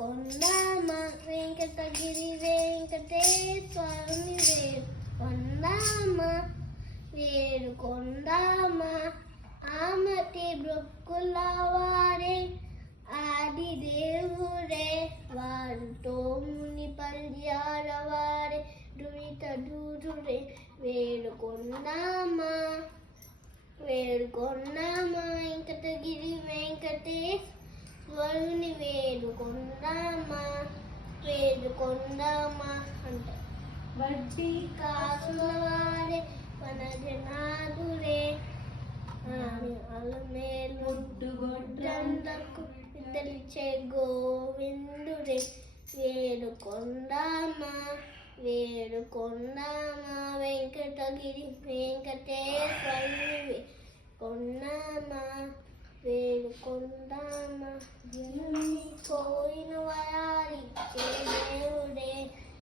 వేడుకొందామా వెంకటగిరి వెంకటేశ్వరుని వేడుకొందామా వేడుకొందామా ఆమటి బ్రొక్కుల వాడే ఆది దేవుడే వారితో ముని పల్యాల వాడే దురిత దూదురే వేడుకొందామా వేడుకొందామా వెంకటగిరి వెంకటేశ్వరుని వేడుకొందామా వేడుకొందామా అంటే వడ్డీ కాసుల వాడే మన జనాదురే అలమేలుడ్డుగొడ్డందకు ఇద్దరిచే గోవిందుడే వేడుకొందామా వేడుకొందామా వెంకటగిరి వెంకటేశ్వరుని వేడుకొందామా వేడుకొందామా జనని